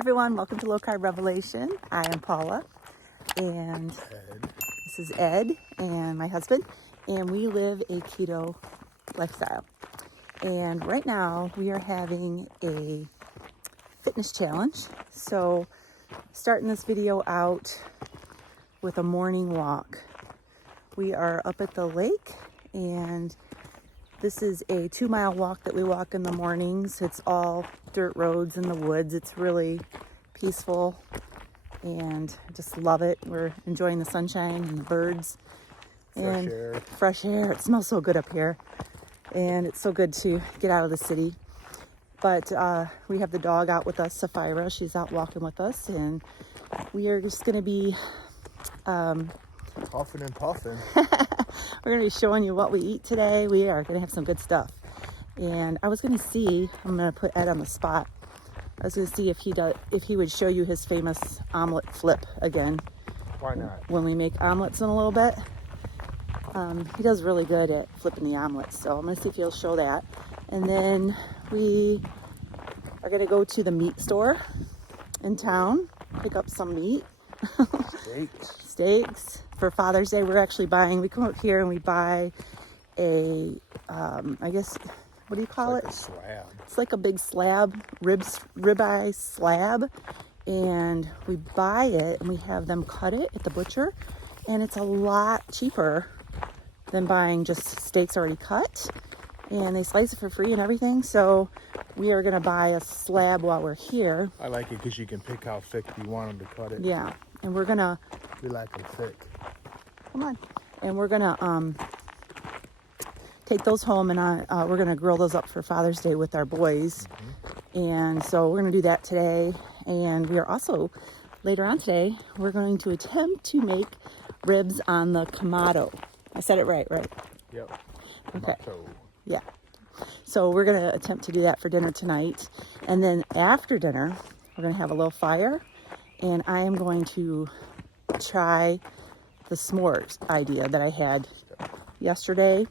everyone, welcome to Low Carb Revelation. I am Paula, and this is Ed and my husband, and we live a keto lifestyle. And right now we are having a fitness challenge. So starting this video out with a morning walk. We are up at the lake, and this is a 2-mile walk that we walk in the mornings. It's all dirt roads in the woods. It's really peaceful and I just love it. We're enjoying the sunshine and the birds and fresh air. It smells so good up here, and it's so good to get out of the city. But we have the dog out with us, Sapphira. She's out walking with us, and we are just going to be huffing and puffing. We're going to be showing you what we eat today. We are going to have some good stuff. And I was going to see, I'm going to put Ed on the spot. I was going to see if he would show you his famous omelet flip again. Why not? When we make omelets in a little bit. He does really good at flipping the omelets. So I'm going to see if he'll show that. And then we are going to go to the meat store in town, pick up some meat. Steaks. For Father's Day, we come up here and we buy a, I guess, what do you call it? A slab. It's like a big slab, ribeye slab. And we buy it and we have them cut it at the butcher. And it's a lot cheaper than buying just steaks already cut. And they slice it for free and everything. So we are going to buy a slab while we're here. I like it because you can pick how thick you want them to cut it. Yeah. And we're going to... We like them thick. Come on. And we're going to take those home, and we're going to grill those up for Father's Day with our boys. Mm-hmm. And so we're going to do that today. And we are also, later on today, we're going to attempt to make ribs on the Kamado. I said it right? Yep. Okay. Yeah. So we're going to attempt to do that for dinner tonight. And then after dinner, we're going to have a little fire. And I am going to try the s'mores idea that I had yesterday.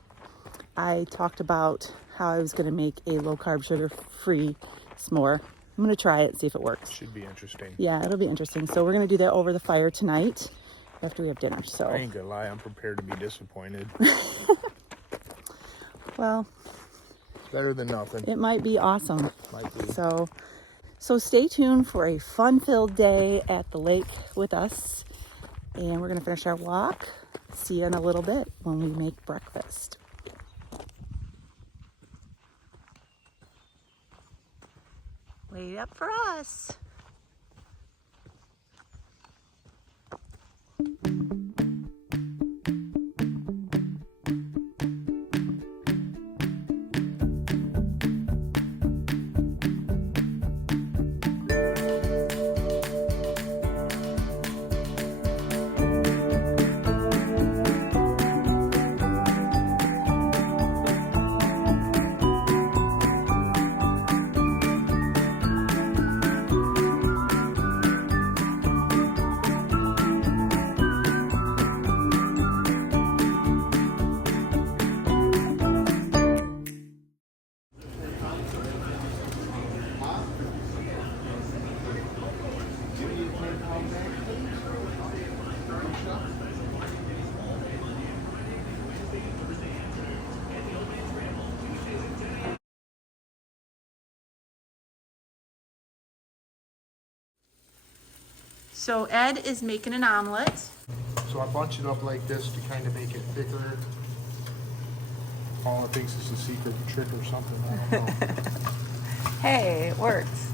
I talked about how I was going to make a low-carb, sugar-free s'more. I'm going to try it and see if it works. Should be interesting. Yeah, it'll be interesting. So we're going to do that over the fire tonight after we have dinner. So I ain't going to lie, I'm prepared to be disappointed. Well, better than nothing. It might be awesome. Might be. So stay tuned for a fun-filled day at the lake with us. And we're going to finish our walk. See you in a little bit when we make breakfast. Wait up for us. So Ed is making an omelet. So I bunch it up like this to kind of make it thicker. Paula thinks it's a secret trick or something. I don't know. Hey, it works.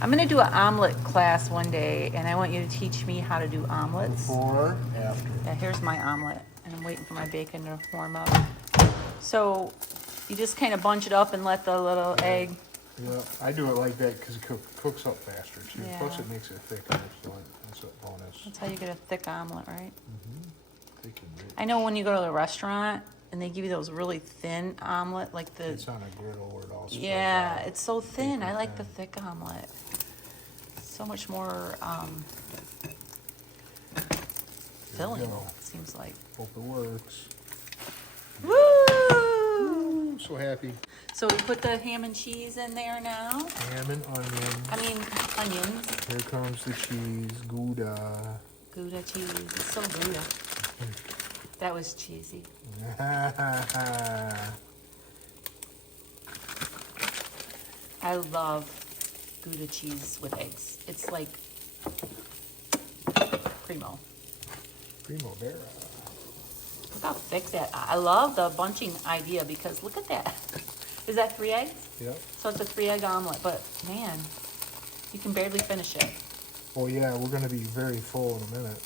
I'm going to do an omelet class one day, and I want you to teach me how to do omelets. Before, after. Yeah, here's my omelet, and I'm waiting for my bacon to warm up. So you just kind of bunch it up and let the little egg... Yeah, I do it like that because it cooks up faster too. Yeah. Plus it makes it thicker, so that's a bonus. That's how you get a thick omelet, right? Mm-hmm. Thick and rich. I know when you go to the restaurant and they give you those really thin omelet, like the... It's on a griddle where it all spreads Yeah, out. it's so thin. I like the thick omelet. So much more filling, it seems like. Hope it works. Woo! I'm so happy. So we put the ham and cheese in there now. Ham and Onions. Here comes the cheese, Gouda. Gouda cheese. It's so Gouda. That was cheesy. I love Gouda cheese with eggs. It's like primo. Primavera. Look how thick that. I love the bunching idea because look at that. Is that 3 eggs? Yep. So it's a 3-egg omelet, but man, you can barely finish it. Oh yeah, we're gonna be very full in a minute.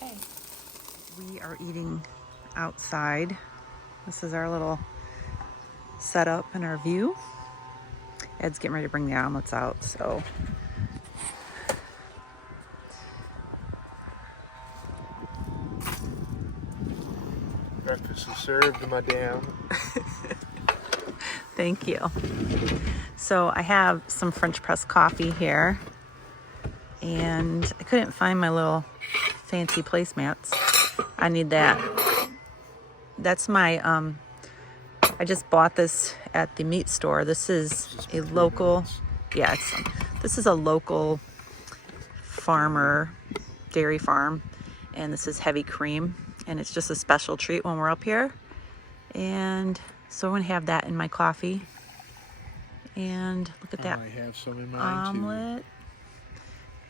Yeah. Okay. We are eating outside. This is our little setup and our view. Ed's getting ready to bring the omelets out, so. Breakfast is served, madame. Thank you. So I have some French press coffee here, and I couldn't find my little fancy placemats. I need that. That's my, I just bought this at the meat store. This is a local, this is a local farmer, dairy farm, and this is heavy cream, and it's just a special treat when we're up here. And so I'm gonna have that in my coffee. And look at that I have some in mine omelet.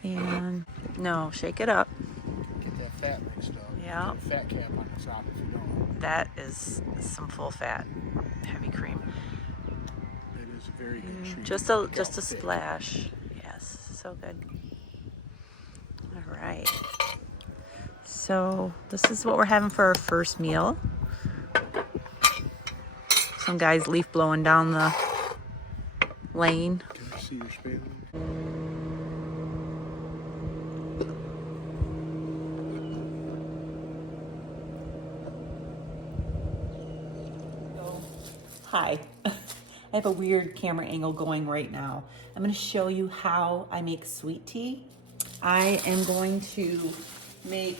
And no, shake it up. too. Get that fat mixed up. Yeah. Put a fat cap on the top if you don't. That is some full fat, heavy cream. It is a very good treat. Just a Look how thick. splash. Yes, so good. All right. So this is what we're having for our first meal. Some guy's leaf blowing down the lane. Can I see your spade? Hi. I have a weird camera angle going right now. I'm going to show you how I make sweet tea. I am going to make,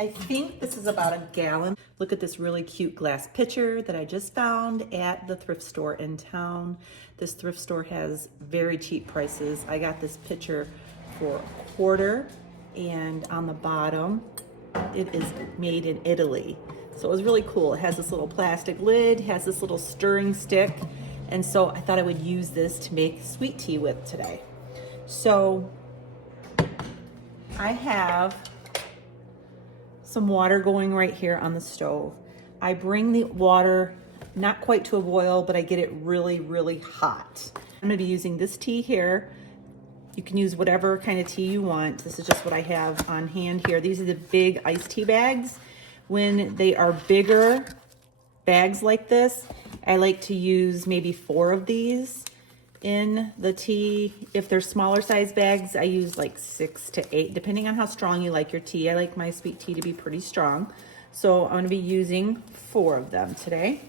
I think this is about a gallon. Look at this really cute glass pitcher that I just found at the thrift store in town. This thrift store has very cheap prices. I got this pitcher for $1, and on the bottom, it is made in Italy. So it was really cool. It has this little plastic lid, has this little stirring stick, and so I thought I would use this to make sweet tea with today. So I have some water going right here on the stove. I bring the water not quite to a boil, but I get it really, really hot. I'm gonna be using this tea here. You can use whatever kind of tea you want. This is just what I have on hand here. These are the big iced tea bags. When they are bigger bags like this, I like to use maybe 4 of these in the tea. If they're smaller size bags, I use like 6 to 8, depending on how strong you like your tea. I like my sweet tea to be pretty strong. So I'm gonna be using 4 of them today.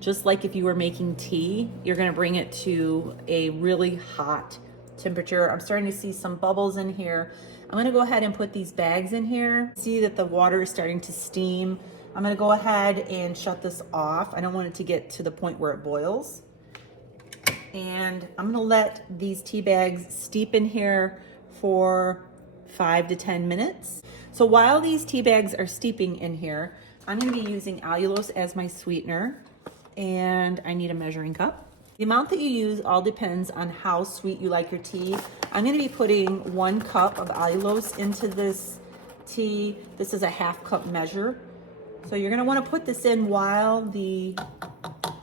Just like if you were making tea, you're gonna bring it to a really hot temperature. I'm starting to see some bubbles in here. I'm gonna go ahead and put these bags in here. See that the water is starting to steam. I'm gonna go ahead and shut this off. I don't want it to get to the point where it boils. And I'm gonna let these tea bags steep in here for 5 to 10 minutes. So while these tea bags are steeping in here, I'm gonna be using allulose as my sweetener, and I need a measuring cup. The amount that you use all depends on how sweet you like your tea. I'm gonna be putting 1 cup of allulose into this tea. This is a 1/2 cup measure. So you're gonna wanna put this in while the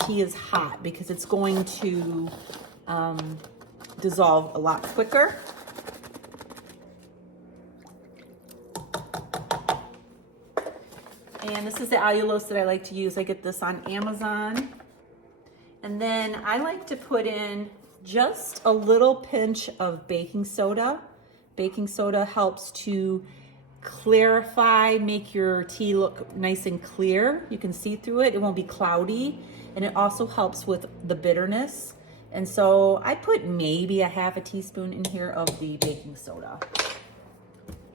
tea is hot because it's going to dissolve a lot quicker. And this is the allulose that I like to use. I get this on Amazon. And then I like to put in just a little pinch of baking soda. Baking soda helps to clarify, make your tea look nice and clear. You can see through it, it won't be cloudy. And it also helps with the bitterness. And so I put maybe a 1/2 teaspoon in here of the baking soda.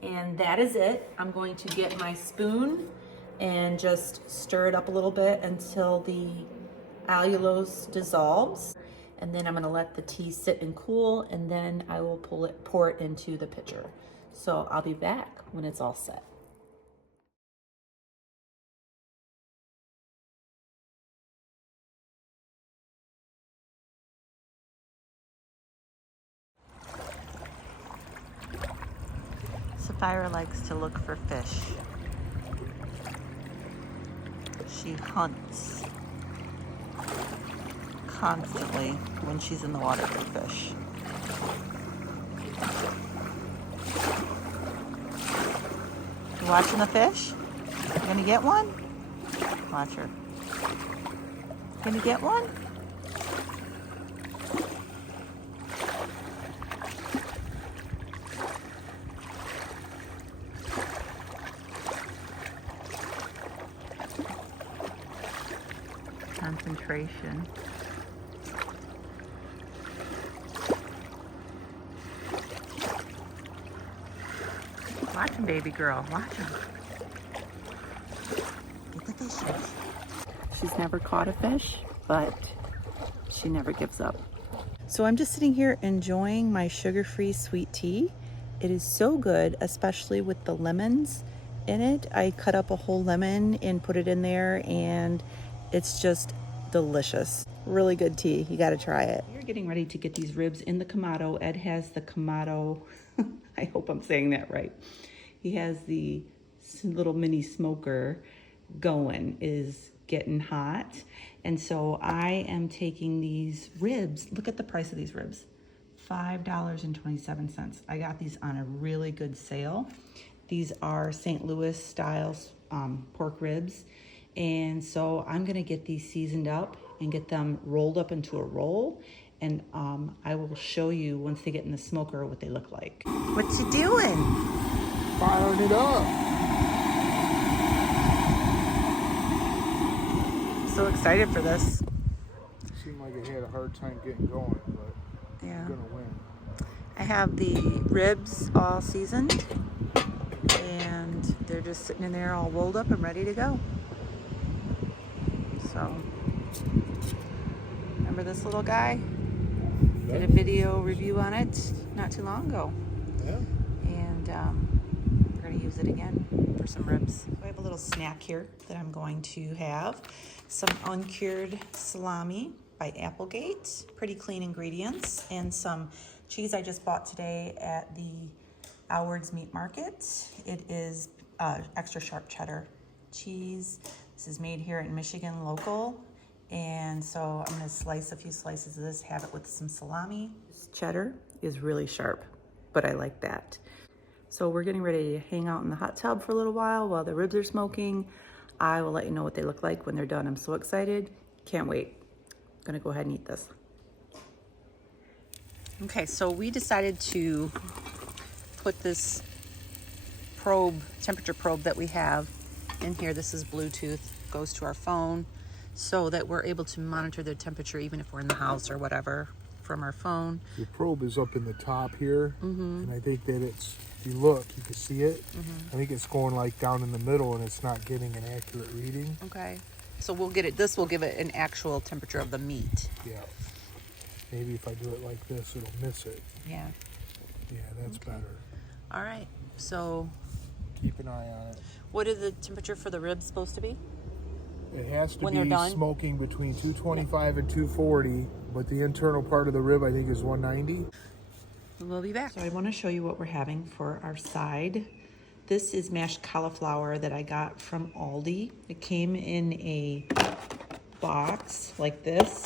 And that is it. I'm going to get my spoon. and just stir it up a little bit until the allulose dissolves. And then I'm gonna let the tea sit and cool, and then I will pour it into the pitcher. So I'll be back when it's all set. Sapphira likes to look for fish. She hunts constantly when she's in the water for fish. You watching the fish? You gonna get one? Watch her. Gonna get one? Concentration. Watch him, baby girl. Watch him. Get the fishes. She's never caught a fish, but she never gives up. So I'm just sitting here enjoying my sugar-free sweet tea. It is so good, especially with the lemons in it. I cut up a whole lemon and put it in there, and it's just delicious. Really good tea. You got to try it. We're getting ready to get these ribs in the Kamado. Ed has the Kamado. I hope I'm saying that right. He has the little mini smoker going, is getting hot. And so I am taking these ribs. Look at the price of these ribs. $5.27. I got these on a really good sale. These are St. Louis style pork ribs. And so I'm gonna get these seasoned up and get them rolled up into a roll. And I will show you once they get in the smoker what they look like. What you doing? Firing it up. So excited for this. Seemed like it had a hard time getting going, but Yeah. I'm gonna win. I have the ribs all seasoned, and they're just sitting in there all rolled up and ready to go. So, remember this little guy? Did a video review on it not too long ago. Yeah. And we're gonna use it again for some ribs. I have a little snack here that I'm going to have. Some uncured salami by Applegate, pretty clean ingredients, and some cheese I just bought today at the Alward's Meat Market. It is extra sharp cheddar cheese. This is made here in Michigan, local. And so I'm gonna slice a few slices of this, have it with some salami. This cheddar is really sharp, but I like that. So we're getting ready to hang out in the hot tub for a little while the ribs are smoking. I will let you know what they look like when they're done. I'm so excited, can't wait. I'm gonna go ahead and eat this. Okay, so we decided to put this temperature probe that we have in here. This is Bluetooth, goes to our phone, so that we're able to monitor the temperature even if we're in the house or whatever from our phone. The probe is up in the top here, and I think that if you look, you can see it. I think it's going like down in the middle, and it's not getting an accurate reading. Okay, so we'll get it. This will give it an actual temperature of the meat. Yeah. Maybe if I do it like this, it'll miss it. Yeah. Yeah, that's better. All right. So, Keep an eye on it. what is the temperature for the ribs supposed to be? It has to When they're be done? smoking between 225 and 240, but the internal part of the rib I think is 190. We'll be back. So I want to show you what we're having for our side. This is mashed cauliflower that I got from Aldi. It came in a box like this,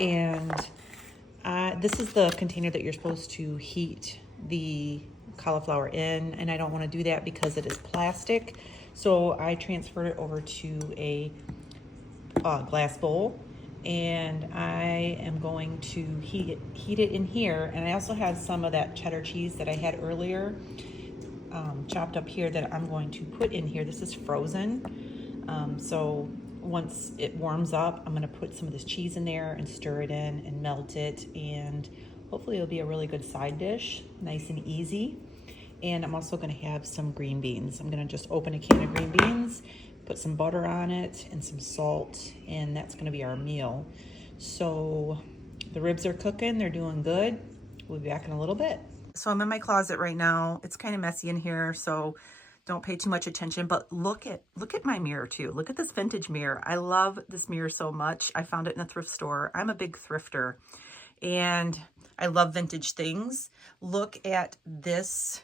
and this is the container that you're supposed to heat the cauliflower in, and I don't want to do that because it is plastic. So I transferred it over to a glass bowl, and I am going to heat it in here. And I also have some of that cheddar cheese that I had earlier chopped up here that I'm going to put in here. This is frozen, so once it warms up, I'm going to put some of this cheese in there and stir it in and melt it, and hopefully it'll be a really good side dish, nice and easy. And I'm also going to have some green beans. I'm going to just open a can of green beans, put some butter on it and some salt, and that's gonna be our meal. So the ribs are cooking, they're doing good. We'll be back in a little bit. So I'm in my closet right now. It's kind of messy in here, so don't pay too much attention, but look at my mirror too. Look at this vintage mirror. I love this mirror so much. I found it in a thrift store. I'm a big thrifter and I love vintage things. Look at this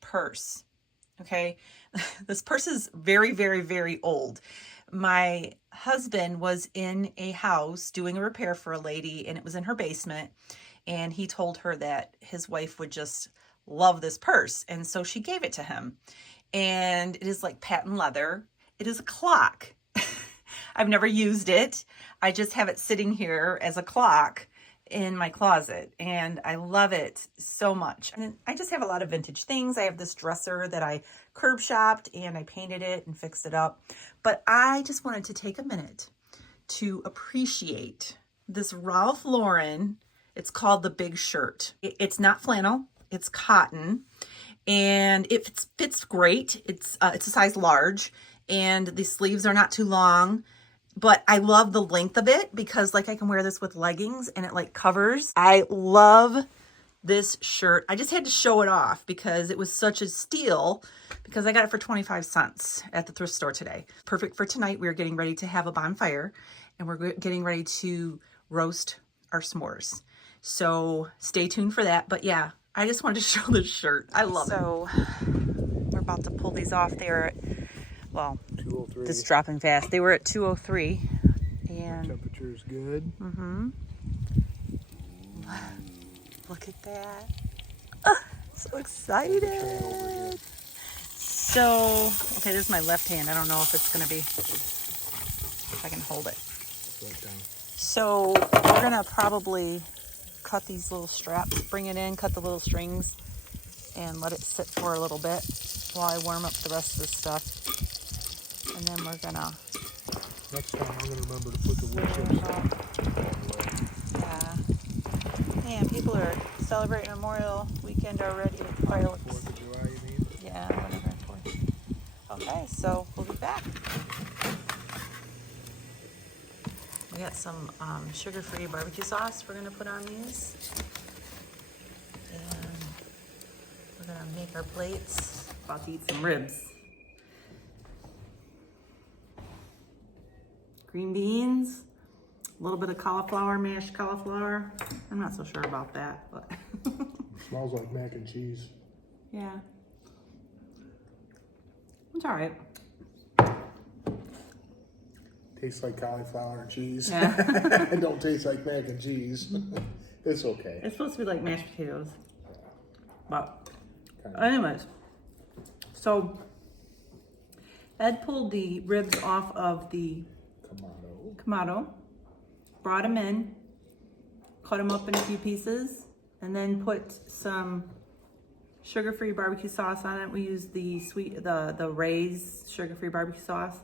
purse, okay? This purse is very, very, very old. My husband was in a house doing a repair for a lady, and it was in her basement, and he told her that his wife would just love this purse, and so she gave it to him. And it is like patent leather. It is a clock. I've never used it. I just have it sitting here as a clock in my closet, and I love it so much. And I just have a lot of vintage things. I have this dresser that I curb shopped and I painted it and fixed it up. But I just wanted to take a minute to appreciate this Ralph Lauren. It's called the Big Shirt. It's not flannel, it's cotton, and it fits great. It's a size large, and the sleeves are not too long. But I love the length of it because like I can wear this with leggings and it like covers. I love this shirt. I just had to show it off because it was such a steal because I got it for 25 cents at the thrift store today. Perfect for tonight. We're getting ready to have a bonfire and we're getting ready to roast our s'mores. So stay tuned for that. But yeah, I just wanted to show this shirt. I love it. So we're about to pull these off there. Well, 203. This is dropping fast. They were at 203, and temperature is good. Look at that! So excited. So, okay, this is my left hand. I don't know if it's gonna be, if I can hold it. So we're gonna probably cut these little straps, bring it in, cut the little strings, and let it sit for a little bit while I warm up the rest of this stuff. And then we're gonna... Next time I'm gonna remember to put the wood chips on. Yeah. Man, people are celebrating Memorial Weekend already with the fireworks. 4th of July, you mean? Yeah, whatever. Okay, so we'll be back. We got some sugar-free barbecue sauce we're gonna put on these. And we're gonna make our plates. About to eat some ribs. Green beans, a little bit of cauliflower, mashed cauliflower. I'm not so sure about that, but. It smells like mac and cheese. Yeah. It's all right. Tastes like cauliflower and cheese. Yeah. It don't taste like mac and cheese. It's okay. It's supposed to be like mashed potatoes. But anyways, so Ed pulled the ribs off of the Kamado, brought them in, cut them up in a few pieces, and then put some sugar-free barbecue sauce on it. We used the Ray's sugar-free barbecue sauce.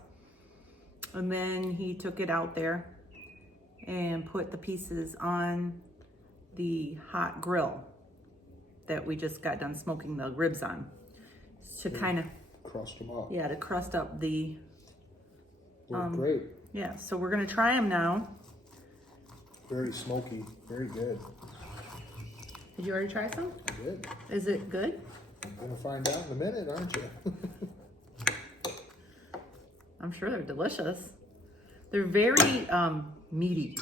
And then he took it out there and put the pieces on the hot grill that we just got done smoking the ribs on to kind of crust them up. Yeah, to crust up the. Great. Yeah, so we're gonna try them now. Very smoky, very good. Did you already try some? I did. Is it good? I'm gonna find out in a minute, aren't you? I'm sure they're delicious. They're very meaty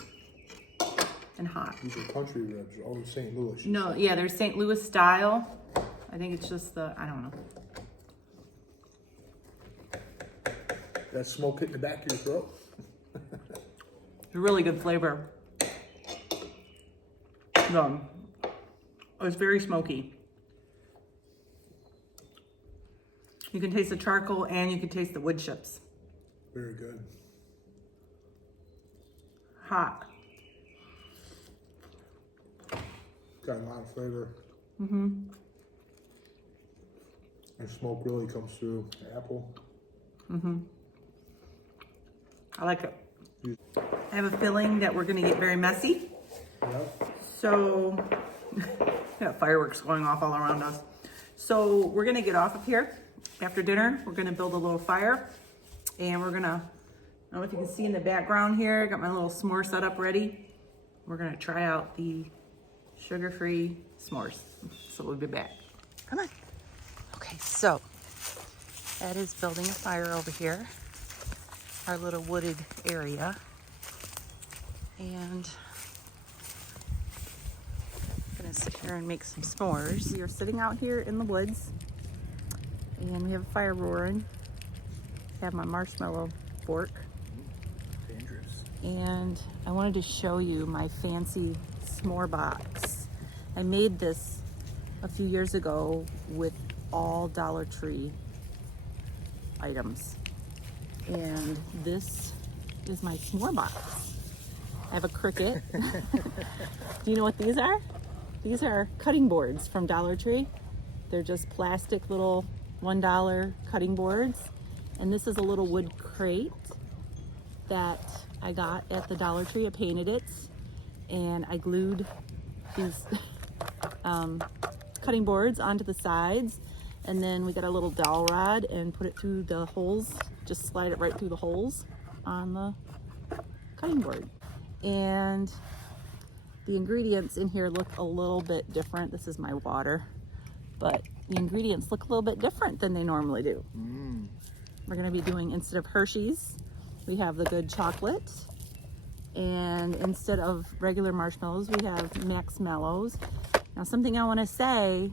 and hot. These are country ribs, all in St. Louis. No, yeah, they're St. Louis style. I think it's just I don't know. That smoke hit the back of your throat. It's a really good flavor. It's very smoky. You can taste the charcoal and you can taste the wood chips. Very good. Hot. Got a lot of flavor. And smoke really comes through the apple. I like it. I have a feeling that we're gonna get very messy. Yep. So, got fireworks going off all around us. So we're gonna get off of here after dinner. We're gonna build a little fire And we're gonna, I don't know if you can see in the background here, I got my little s'more setup ready. We're gonna try out the sugar-free s'mores. So we'll be back. Come on. Okay, so Ed is building a fire over here, our little wooded area. And I'm gonna sit here and make some s'mores. We are sitting out here in the woods and we have a fire roaring. I have my marshmallow fork. Dangerous. And I wanted to show you my fancy s'more box. I made this a few years ago with all Dollar Tree items. And this is my s'more box. I have a Cricut. Do you know what these are? These are cutting boards from Dollar Tree. They're just plastic little $1 cutting boards. And this is a little wood crate that I got at the Dollar Tree. I painted it and I glued these cutting boards onto the sides. And then we got a little dowel rod and put it through the holes, just slide it right through the holes on the cutting board. And the ingredients in here look a little bit different. This is my water, but the ingredients look a little bit different than they normally do. We're gonna be doing, instead of Hershey's, we have the good chocolate. And instead of regular marshmallows, we have Max Mellows. Now, something I wanna say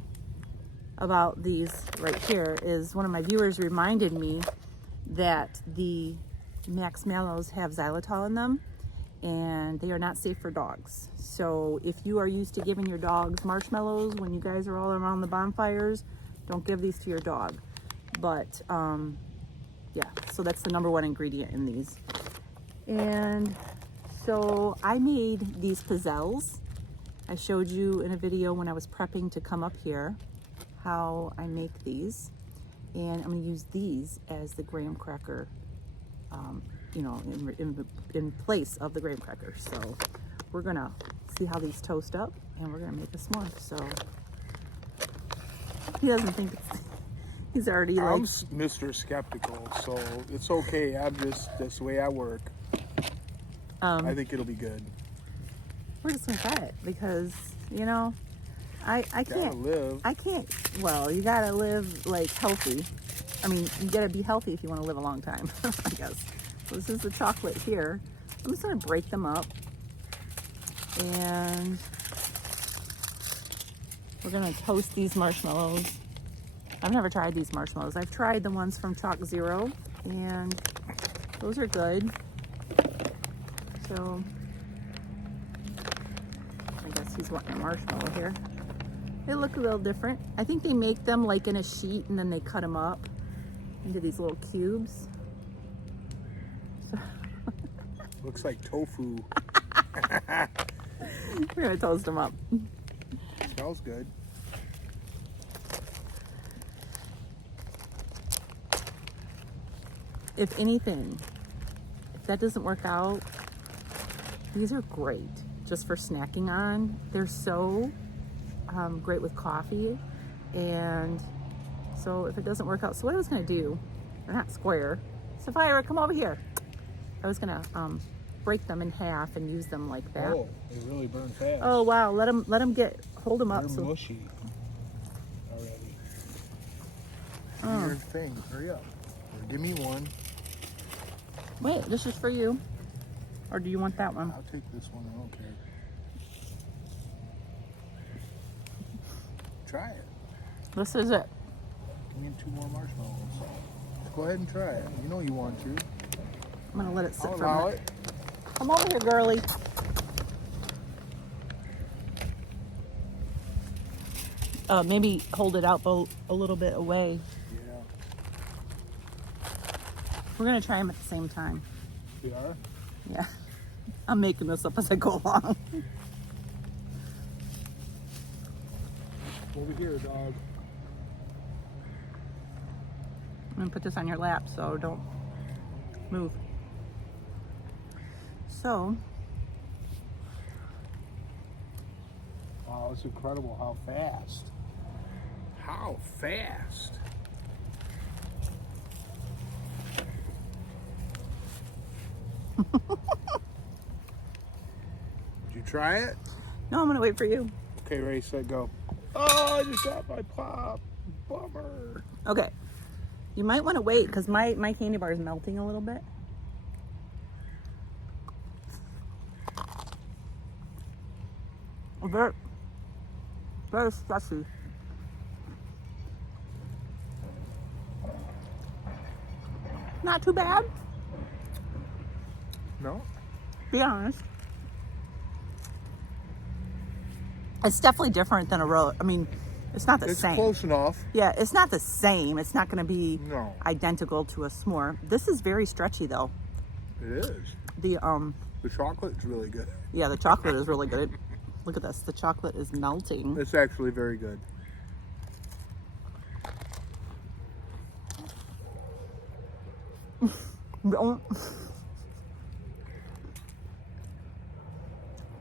about these right here is one of my viewers reminded me that the Max Mellows have xylitol in them and they are not safe for dogs. So if you are used to giving your dogs marshmallows when you guys are all around the bonfires, don't give these to your dog. But yeah, so that's the #1 ingredient in these. And so I made these Pizzelles. I showed you in a video when I was prepping to come up here how I make these. And I'm gonna use these as the graham cracker, you know, in place of the graham crackers. So we're gonna see how these toast up and we're gonna make a s'more. So he doesn't think it's, he's already like. I'm Mr. Skeptical, so it's okay. That's the way I work. I think it'll be good. We're just gonna try it because, you know, I can't live. I can't, well, you gotta live like healthy. I mean, you gotta be healthy if you want to live a long time, I guess. So this is the chocolate here. I'm just gonna break them up and we're gonna toast these marshmallows. I've never tried these marshmallows. I've tried the ones from Chalk Zero and those are good. So I guess he's wanting a marshmallow here. They look a little different. I think they make them like in a sheet and then they cut them up into these little cubes. So Looks like tofu. we're gonna toast them up. Smells good. If anything, if that doesn't work out, these are great just for snacking on. They're so great with coffee. And so if it doesn't work out, so what I was gonna do, they're not square. Sapphira, come over here. I was gonna break them in half and use them like that. Oh, they really burn fast. Oh wow, let them hold them up. They're So mushy already. Oh. Your thing, hurry up. Or give me one. Wait, this is for you. Or do you want that one? I'll take this one, I don't care. Try it. This is it. Give me 2 more marshmallows. Go ahead and try it. You know you want to. I'm gonna let it sit I'll for a allow minute. it. Come over here, girly. Maybe hold it out a little bit away. Yeah. We're gonna try them at the same time. We are? Yeah. I'm making this up as I go along. Over here, dog. I'm gonna put this on your lap, so don't move. So, Wow, it's incredible how fast. How fast. Did you try it? No, I'm gonna wait for you. Okay, ready, set, go. Oh, I just got my pop. Bummer. Okay. You might want to wait because my candy bar is melting a little bit. Very, very stretchy. Not too bad, No? be honest. It's definitely different than a roll. I mean, it's not the It's same. close enough. Yeah, it's not the same. It's not going to be No. identical to a s'more. This is very stretchy though. It is. The The chocolate's really good. yeah, the chocolate is really good. Look at this. The chocolate is melting. It's actually very good.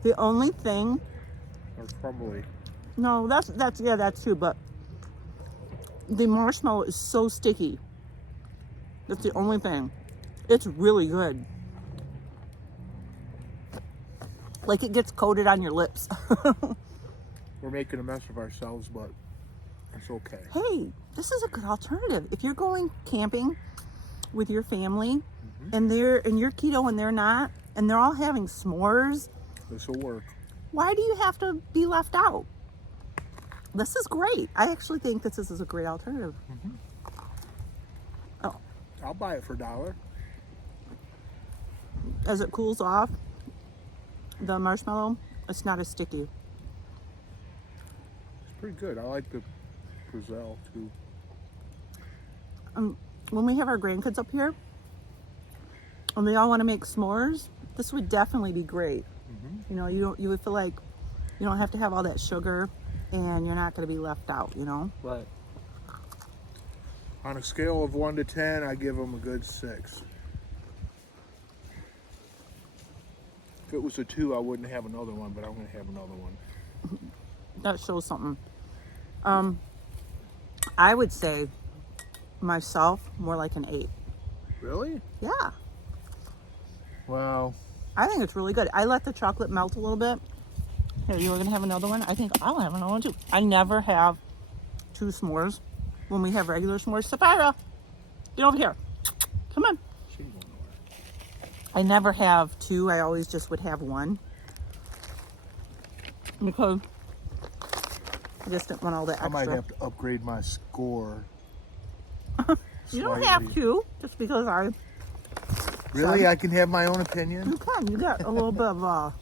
The only thing, Or crumbly. no, that's yeah, that's too, but the marshmallow is so sticky. That's the only thing. It's really good. Like it gets coated on your lips. We're making a mess of ourselves, but it's okay. Hey, this is a good alternative. If you're going camping with your family and you're keto and they're not, and they're all having s'mores, This will work. why do you have to be left out? This is great. I actually think this is a great alternative. Oh, I'll buy it for $1. as it cools off, the marshmallow, it's not as sticky. It's pretty good. I like the Pizzelle too. When we have our grandkids up here and they all want to make s'mores, this would definitely be great. You know, you would feel like you don't have to have all that sugar and you're not going to be left out, you know? Right. On a scale of 1 to 10, I give them a good 6. If it was a 2, I wouldn't have another one, but I'm going to have another one. That shows something. I would say myself more like an 8. Really? Yeah. Wow. I think it's really good. I let the chocolate melt a little bit. Here, you were going to have another one? I think I'll have another one too. I never have 2 s'mores when we have regular s'mores. Sapphira, get over here. Come on. She ain't going nowhere. I never have 2. I always just would have 1. Because I just didn't want all the extra. I might have to upgrade my score. You don't slightly. have to, just because I... Really? Sorry. I can have my own opinion? You can. You got a little bit of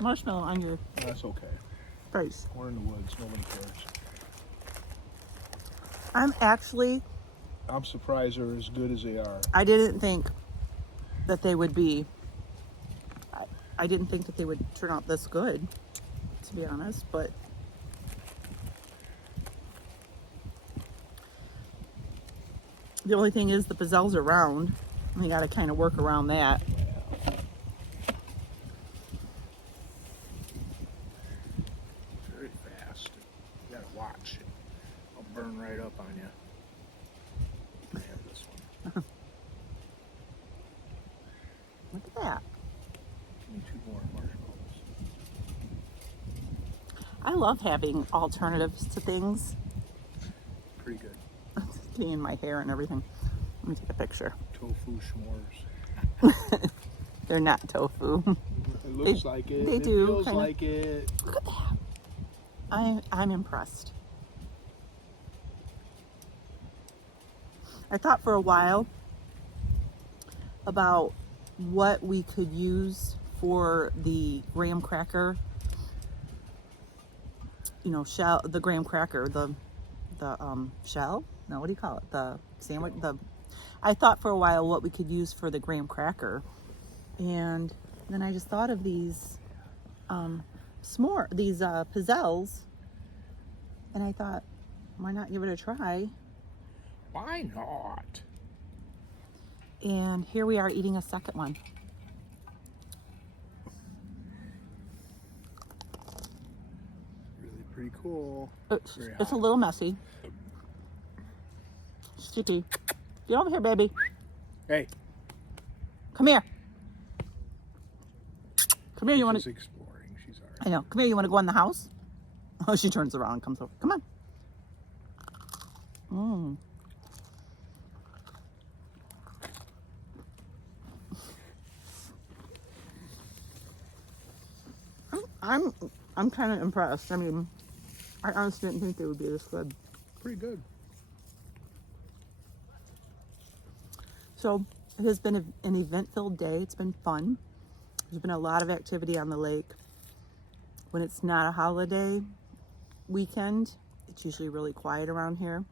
marshmallow on your That's okay. face. We're in the woods. Nobody cares. I'm surprised they're as good as they are. I didn't think that they would be, I didn't think that they would turn out this good, to be honest, but the only thing is the Pizzelle's are round. You got to kind of work around that. Very fast. You gotta watch. I'll burn right up on you. I have this one. Look at that. Give me 2 more marshmallows. I love having alternatives to things. Pretty good. It's getting in my hair and everything. Let me take a picture. Tofu s'mores. They're not tofu. It looks like it. They It do, feels kinda. like it. Look at that. I'm impressed. I thought for a while about what we could use for the graham cracker, you know, shell, the graham cracker, the shell? No, what do you call it? The sandwich, I thought for a while what we could use for the graham cracker. And then I just thought of these Pizzelles, and I thought, why not give it a try? Why not? And here we are eating a second one. Really pretty cool. It's Very a hot. little messy. Sticky. Get over here, baby. Hey, Come here. Come here, you want She's to... exploring. She's all I know. Come here, you want to go in the house? Oh, she turns around and comes over. Come on. Mmm. I'm kind of impressed. I mean, I honestly didn't think they would be this good. pretty good. So it has been an event-filled day. It's been fun. There's been a lot of activity on the lake. When it's not a holiday weekend, it's usually really quiet around here.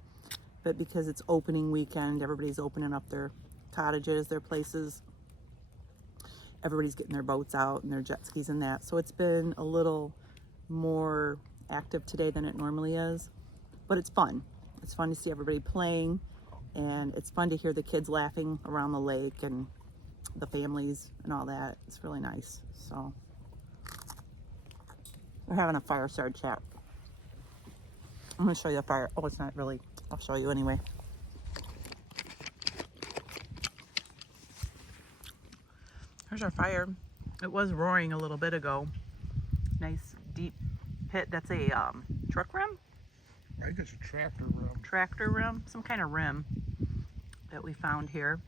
But because it's opening weekend, everybody's opening up their cottages, their places. Everybody's getting their boats out and their jet skis and that. So it's been a little more active today than it normally is. But it's fun. It's fun to see everybody playing. And it's fun to hear the kids laughing around the lake and the families and all that. It's really nice. So we're having a fireside chat. I'm going to show you the fire. Oh, it's not really. I'll show you anyway. Here's our fire. It was roaring a little bit ago. Nice deep pit. That's a truck rim? I think it's a tractor rim. Tractor rim? Some kind of rim that we found here.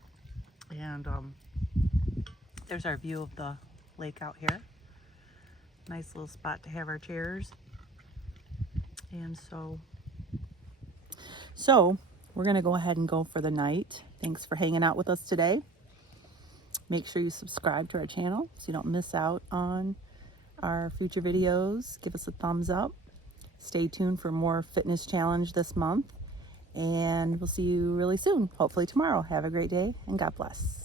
And there's our view of the lake out here. Nice little spot to have our chairs. And so we're going to go ahead and go for the night. Thanks for hanging out with us today. Make sure you subscribe to our channel so you don't miss out on our future videos. Give us a thumbs up. Stay tuned for more fitness challenge this month. And we'll see you really soon, hopefully tomorrow. Have a great day and God bless.